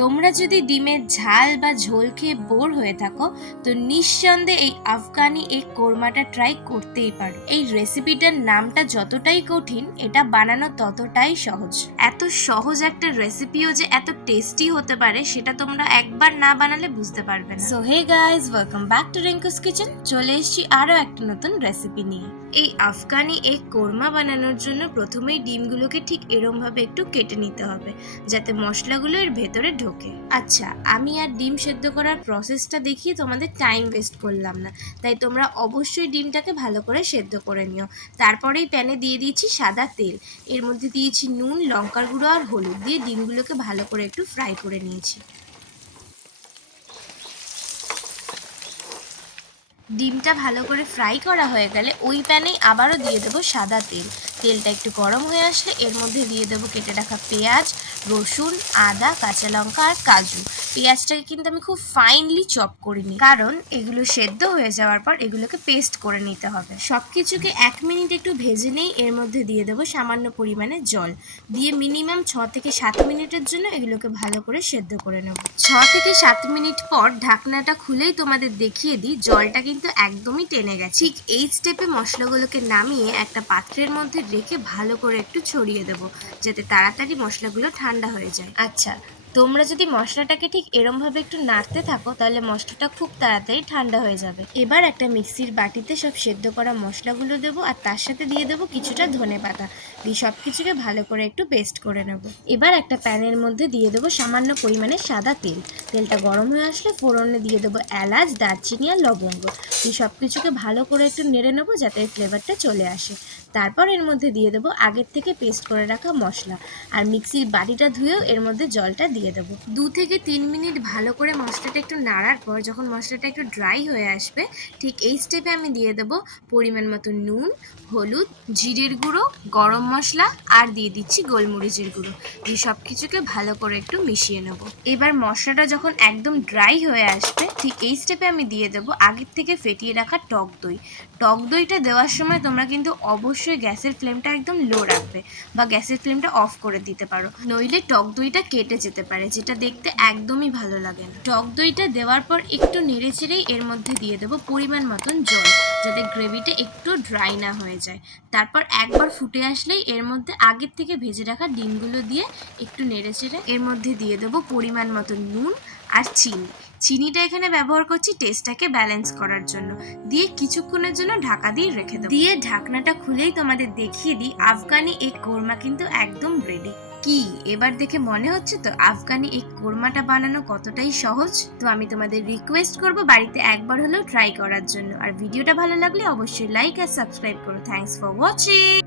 তোমরা যদি ডিমের ঝাল বা ঝোল খেয়ে বোর হয়ে থাকো, তো নিঃসন্দেহে এই আফগানি এই কোরমাটা ট্রাই করতেই পারো। এই রেসিপিটার নামটা যতটাই কঠিন, এটা বানানো ততটাই সহজ। এত সহজ একটা রেসিপিও যে এত টেস্টি হতে পারে, সেটা তোমরা একবার না বানালে বুঝতে পারবে না। So hey guys welcome back to Rinku's kitchen চলে এসেছি আরও একটা নতুন রেসিপি নিয়ে। এই আফগানি এগ কোরমা বানানোর জন্য প্রথমেই ডিমগুলোকে ঠিক এরমভাবে একটু কেটে নিতে হবে, যাতে মশলাগুলো এর ভেতরে ঢোকে আচ্ছা আমি আর ডিম সেদ্ধ করার প্রসেসটা দেখিয়ে তোমাদের টাইম ওয়েস্ট করলাম না। তাই তোমরা অবশ্যই ডিমটাকে ভালো করে সেদ্ধ করে নিও। তারপরেই প্যানে দিয়ে দিয়েছি সাদা তেল। এর মধ্যে দিয়েছি নুন, লঙ্কার গুঁড়ো আর হলুদ দিয়ে ডিমগুলোকে ভালো করে একটু ফ্রাই করে নিয়েছি। ডিমটা ভালো করে ফ্রাই করা হয়ে গেলে ওই প্যানেই আবারও দিয়ে দেবো সাদা তেল। তেলটা একটু গরম হয়ে আসলে এর মধ্যে দিয়ে দেবো কেটে রাখা পেঁয়াজ, রসুন, আদা, কাঁচা লঙ্কা আর কাজু। পেঁয়াজটাকে কিন্তু আমি খুব ফাইনলি চপ করিনি কারণ এগুলো সেদ্ধ হয়ে যাওয়ার পর এগুলোকে পেস্ট করে নিতে হবে। সব কিছুকে এক মিনিট একটু ভেজে নেই এর মধ্যে দিয়ে দেবো সামান্য পরিমাণে জল। দিয়ে মিনিমাম ছ থেকে সাত মিনিটের জন্য এগুলোকে ভালো করে সেদ্ধ করে নেব। ছ থেকে সাত মিনিট পর ঢাকনাটা খুলেই তোমাদের দেখিয়ে দিই, জলটা কিন্তু একদমই টেনে গেছে। ঠিক এই স্টেপে মশলাগুলোকে নামিয়ে একটা পাত্রের মধ্যে রেখে ভালো করে একটু ছড়িয়ে দেবো যাতে তাড়াতাড়ি মশলাগুলো ঠান্ডা হয়ে যায়। আচ্ছা তোমরা যদি মশলাটাকে ঠিক এরমভাবে একটু নাড়তে থাকো, তাহলে মশলাটা খুব তাড়াতাড়ি ঠান্ডা হয়ে যাবে। এবার একটা মিক্সির বাটিতে সব সেদ্ধ করা মশলাগুলো দেবো, আর তার সাথে দিয়ে দেবো কিছুটা ধনে পাতা। দিয়ে সব কিছুকে ভালো করে একটু পেস্ট করে নেব। এবার একটা প্যানের মধ্যে দিয়ে দেবো সামান্য পরিমাণে সাদা তেল। তেলটা গরম হয়ে আসলে ফোড়নে দিয়ে দেবো এলাচ, দারচিনি আর লবঙ্গ। দিয়ে সব কিছুকে ভালো করে একটু নেড়ে নেব যাতে ফ্লেভারটা চলে আসে। তারপর এর মধ্যে দিয়ে দেবো আগের থেকে পেস্ট করে রাখা মশলা। আর মিক্সির বাটিটা ধুয়েও এর মধ্যে জলটা দিয়ে দেবো। দু থেকে তিন মিনিট ভালো করে মশলাটা একটু নাড়ার পর যখন মশলাটা একটু ড্রাই হয়ে আসবে, ঠিক এই স্টেপে আমি দিয়ে দেবো পরিমাণ মতো নুন, হলুদ, জিরের গুঁড়ো, গরম মশলা আর দিয়ে দিচ্ছি গোলমরিচের গুঁড়ো। দিয়ে সব কিছুকে ভালো করে একটু মিশিয়ে নেব। এবার মশলাটা যখন একদম ড্রাই হয়ে আসবে, ঠিক এই স্টেপে আমি দিয়ে দেবো আগের থেকে ফেটিয়ে রাখা টক দই। টক দইটা দেওয়ার সময় তোমরা কিন্তু অবশ্যই গ্যাসের ফ্লেমটা একদম লো রাখবে বা গ্যাসের ফ্লেমটা অফ করে দিতে পারো। নইলে টক দইটা কেটে যেতে পারে। যেটা দেখতে একদমই ভালো লাগে না। টক দইটা দেওয়ার পর একটু নেড়ে চেড়েই এর মধ্যে দিয়ে দেবো পরিমাণ মতন জল, যাতে গ্রেভিটা একটু ড্রাই না হয়ে যায়। তারপর একবার ফুটে আসলেই এর মধ্যে আগের থেকে ভেজে রাখা ডিমগুলো দিয়ে একটু নেড়ে চেড়ে এর মধ্যে দিয়ে দেবো পরিমাণ মতন নুন আর চিনি। চিনিটা এখানে ব্যবহার করছি টেস্টটাকে ব্যালেন্স করার জন্য। দিয়ে কিছুক্ষণের জন্য ঢাকা দিয়ে রেখে দেবো। দিয়ে ঢাকনাটা খুলেই তোমাদের দেখিয়ে দিই, আফগানি এই কোরমা কিন্তু একদম রেডি কি? এবার দেখে মনে হচ্ছে তো আফগানি এই কোরমাটা বানানো কতটাই সহজ? তো আমি তোমাদের রিকোয়েস্ট করব বাড়িতে একবার হলেও ট্রাই করার জন্য। আর ভিডিওটা ভালো লাগলে অবশ্যই লাইক আর সাবস্ক্রাইব করো। Thanks for watching